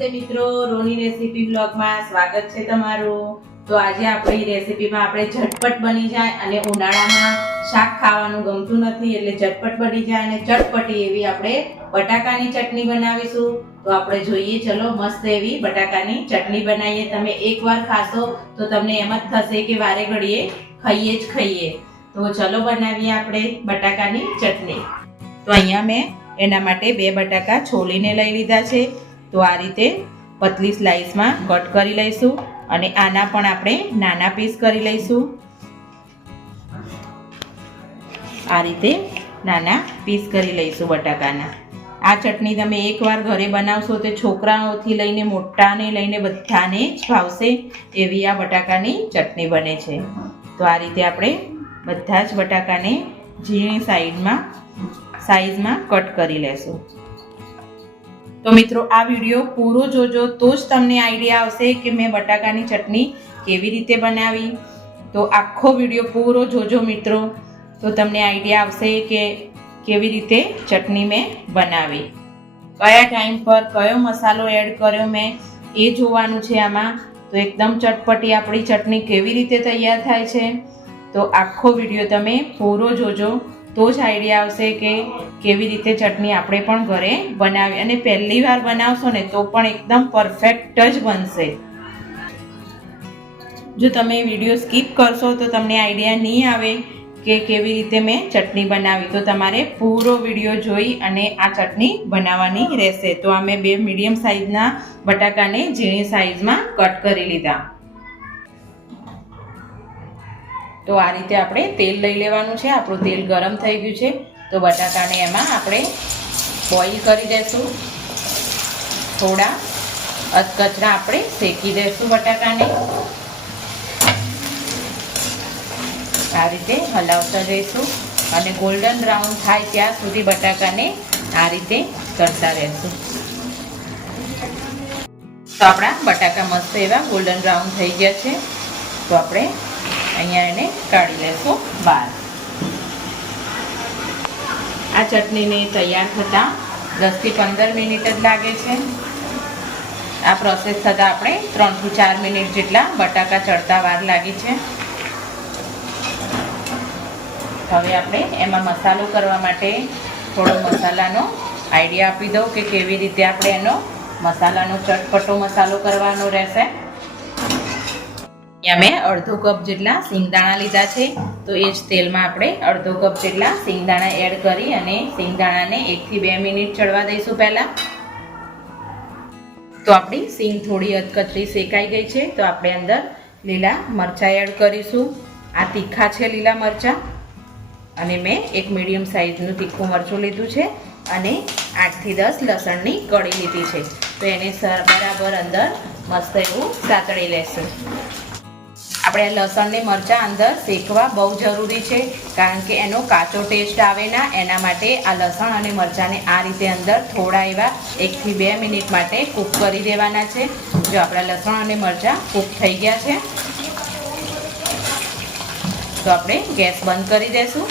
નમસ્તે મિત્રો, રોની રેસીપી બ્લોગમાં સ્વાગત છે તમારું। તો આજે આપણી રેસીપીમાં આપણે ઝટપટ બની જાય અને ઉનાળામાં શાક ખાવાનું ગમતું નથી એટલે ઝટપટ બની જાય અને ચટપટી એવી આપણે બટાકાની ચટણી બનાવીશું। તો આપણે જોઈએ, ચલો મસ્ત એવી બટાકાની ચટણી બનાવીએ। તમે એકવાર ખાશો તો તમને એમ જ થશે કે વારે ઘડીએ ખાઈએ જ ખાઈએ। તો ચલો બનાવીએ આપણે બટાકાની ચટણી। તો અહીંયા મેં એના માટે 2 બટાકા છોલીને લઈ લીધા છે। તો આ રીતે પતલી સ્લાઇસમાં કટ કરી લઈશું અને આના પણ આપણે નાના પીસ કરી લઈશું। આ રીતે નાના પીસ કરી લઈશું બટાકાના। આ ચટણી તમે એકવાર ઘરે બનાવશો તો છોકરાઓથી લઈને મોટાને લઈને બધાને જ ભાવશે એવી આ બટાકાની ચટણી બને છે। તો આ રીતે આપણે બધા જ બટાકાને ઝીણી સાઈઝમાં કટ કરી લેશું। તો મિત્રો આ વિડીયો પૂરો જોજો તો જ તમને આઈડિયા આવશે કે મેં બટાકાની ચટણી કેવી રીતે બનાવી। તો આખો વિડીયો પૂરો જોજો મિત્રો, તો તમને આઈડિયા આવશે કે કેવી રીતે ચટણી મેં બનાવી, કયા ટાઈમ પર કયો મસાલો એડ કર્યો મેં એ જોવાનું છે આમાં। તો એકદમ ચટપટી આપણી ચટણી કેવી રીતે તૈયાર થાય છે, તો આખો વિડીયો તમે પૂરો જોજો તો જ આઈડિયા આવશે કે કેવી રીતે ચટણી આપણે પણ ઘરે બનાવી, અને પહેલી વાર બનાવશો ને તો પણ એકદમ પરફેક્ટ જ બનશે। જો તમે વિડીયો સ્કીપ કરશો તો તમને આઈડિયા નહીં આવે કે કેવી રીતે મેં ચટણી બનાવી। તો તમારે પૂરો વિડીયો જોઈ અને આ ચટણી બનાવવાની રહેશે। તો આ મેં 2 મીડિયમ સાઇઝના બટાકાને ઝીણી સાઇઝમાં કટ કરી લીધા। તો આ રીતે આપણે તેલ લઈ લેવાનું છે। આપણું તેલ ગરમ થઈ ગયું છે તો બટાકાને એમાં આપણે બોઇલ કરી દઈશું। થોડા અધકચરા આપણે શેકી દઈશું બટાકાને। આ રીતે હલાવતા જઈશું અને ગોલ્ડન બ્રાઉન થાય ત્યાં સુધી બટાકાને આ રીતે કરતા રહેશું। તો આપણા બટાકા મસ્ત એવા ગોલ્ડન બ્રાઉન થઈ ગયા છે। તો આપણે અહીંયા એને કાઢી લેશું બહાર। આ ચટણીને તૈયાર થતાં 10 થી 15 મિનિટ જ લાગે છે। આ પ્રોસેસ થતાં આપણે 3 થી 4 મિનિટ જેટલા બટાકા ચડતા વાર લાગી છે। હવે આપણે એમાં મસાલો કરવા માટે થોડો મસાલાનો આઈડિયા આપી દઉં કે કેવી રીતે આપણે એનો મસાલાનો ચટપટો મસાલો કરવાનો રહેશે। અહીંયા મેં અડધો કપ જેટલા સિંગદાણા લીધા છે। તો એ જ તેલમાં આપણે અડધો કપ જેટલા સિંગદાણા એડ કરી અને સિંગદાણાને 1 થી 2 મિનિટ ચડવા દઈશું પહેલા। તો આપણી સિંગ થોડી અધકચરી શેકાઈ ગઈ છે તો આપણે અંદર લીલા મરચાં એડ કરીશું। આ તીખા છે લીલા મરચાં, અને મેં એક મીડિયમ સાઇઝનું તીખું મરચું લીધું છે અને 8 થી 10 લસણની કળી લીધી છે। તો એને બરાબર અંદર મસ્ત એવું સાતળી લેશું। આપણે લસણ ને મરચાં અંદર શેકવા બહુ જરૂરી છે, કારણ કે એનો કાચો ટેસ્ટ આવે ના, એના માટે આ લસણ અને મરચાંને આ રીતે અંદર થોડા એવા 1 થી 2 મિનિટ માટે કૂક કરી દેવાના છે। જો આપણા લસણ અને મરચાં કૂક થઈ ગયા છે તો આપણે ગેસ બંધ કરી દઈશું।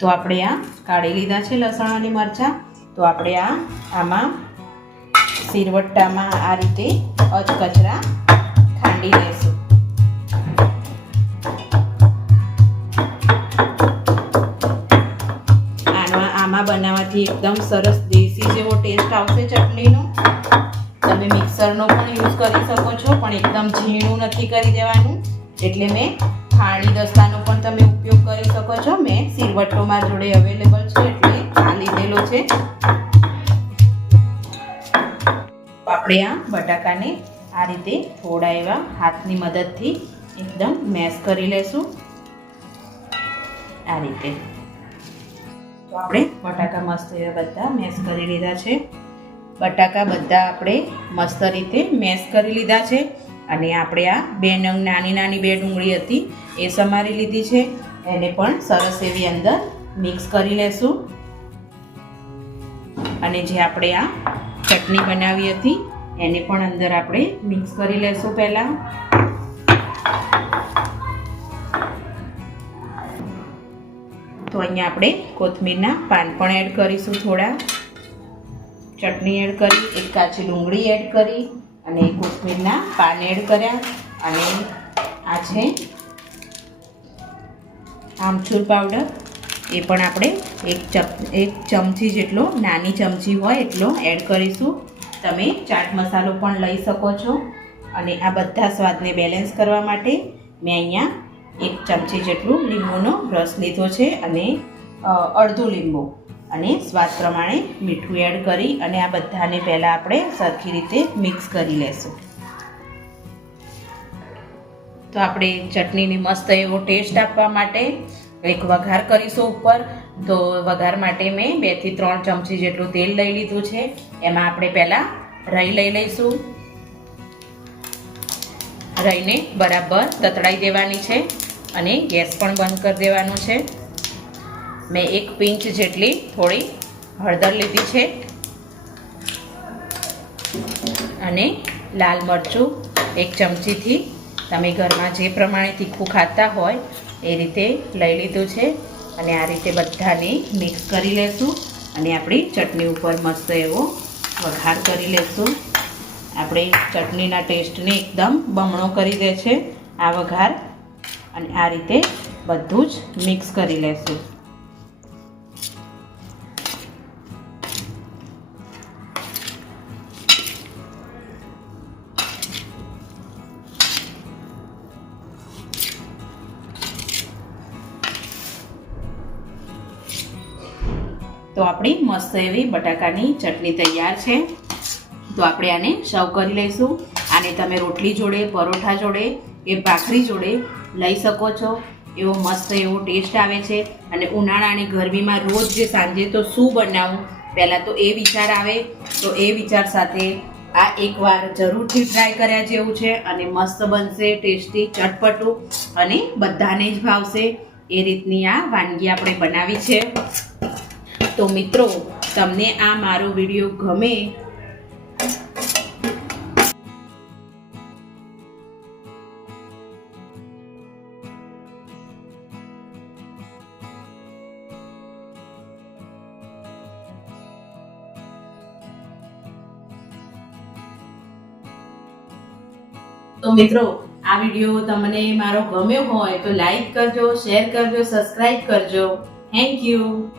તો આપણે આ કાઢી લીધા છે લસણ અને મરચાં। તો આપણે આમાં સિરવટ્ટામાં આ રીતે અધકચરા ખાંડી લઈશું। આમાં બનાવવાથી એકદમ સરસ દેશી જેવો ટેસ્ટ આવશે ચટણીનો। તમે મિક્સરનો પણ યુઝ કરી શકો છો, પણ એકદમ ઝીણું નથી કરી દેવાનું, એટલે મેં ખાણી દસ્તાનો પણ તમે ઉપયોગ કરી શકો છો। મેં સિરવટ્ટો મારી જોડે અવેલેબલ છે એટલે આ લીધેલો છે। આપણે આ બટાકાને આ રીતે થોડા એવા હાથની મદદથી એકદમ મેશ કરી લેશું આ રીતે। તો આપણે બટાકા મસ્ત એવા બધા મેશ કરી લીધા છે। બટાકા બધા આપણે મસ્ત રીતે મેશ કરી લીધા છે અને આપણે આ 2 નંગ નાની 2 ડુંગળી હતી એ સમારી લીધી છે, એને પણ સરસ એવી અંદર મિક્સ કરી લેશું। અને જે આપણે આ ચટણી બનાવી હતી એને પણ અંદર આપણે મિક્સ કરી લેશું પહેલા। તો અહીંયા આપણે કોથમીરના પાન પણ એડ કરીશું, થોડા ચટણી એડ કરી, એક કાચી ડુંગળી એડ કરી અને કોથમીરના પાન એડ કર્યા. અને આ છે આમચૂર પાવડર, એ પણ આપણે એક ચમચી જેટલો, નાની ચમચી હોય એટલો એડ કરીશું. તમે ચાટ મસાલો પણ લઈ શકો છો. અને આ બધા સ્વાદને બેલેન્સ કરવા માટે મેં અહીંયા એક ચમચી જેટલું લીંબુનો રસ લીધો છે અને અડધું લીંબુ, અને સ્વાદ પ્રમાણે મીઠું એડ કરી અને આ બધાને પહેલાં આપણે સરખી રીતે મિક્સ કરી લેશું. તો આપણે ચટણીની મસ્ત એવો ટેસ્ટ આપવા માટે એક વઘાર કરીશું ઉપર. તો વઘાર માટે મેં 2 થી 3 ચમચી જેટલું તેલ લઈ લીધું છે. એમાં આપણે પહેલાં રાઈ લઈ લઈશું. રાઈને બરાબર તતડાઈ દેવાની છે અને ગેસ પણ બંધ કરી દેવાનું છે. મેં 1 પિંચ જેટલી થોડી હળદર લીધી છે અને લાલ મરચું 1 ચમચીથી, તમે ઘરમાં જે પ્રમાણે તીખું ખાતા હોય એ રીતે લઈ લીધું છે. અને આ રીતે બધાને મિક્સ કરી લેશું અને આપણી ચટણી ઉપર મસ્ત એવો વઘાર કરી લેશું. આપણે ચટણીના ટેસ્ટને એકદમ બમણો કરી દે છે આ વઘાર. અને આ રીતે બધું જ મિક્સ કરી લેશું. તો આપણી મસ્ત એવી બટાકાની ચટણી તૈયાર છે. તો આપણે આને સર્વ કરી લઈશું. આને તમે રોટલી જોડે, પરોઠા જોડે કે ભાખરી જોડે લઈ શકો છો. એવો મસ્ત એવો ટેસ્ટ આવે છે. અને ઉનાળાની ગરમીમાં રોજ જે સાંજે તો શું બનાવું, પહેલાં તો એ વિચાર આવે. તો એ વિચાર સાથે આ એકવાર જરૂરથી ટ્રાય કર્યા જેવું છે અને મસ્ત બનશે, ટેસ્ટી, ચટપટું અને બધાને જ ભાવશે એ રીતની આ વાનગી આપણે બનાવી છે. તો મિત્રો, તમને આ મારો વિડીયો ગમે તો મિત્રો, આ વિડીયો તમને મારો ગમ્યો હોય તો લાઈક કરજો, શેર કરજો, સબસ્ક્રાઇબ કરજો. Thank you.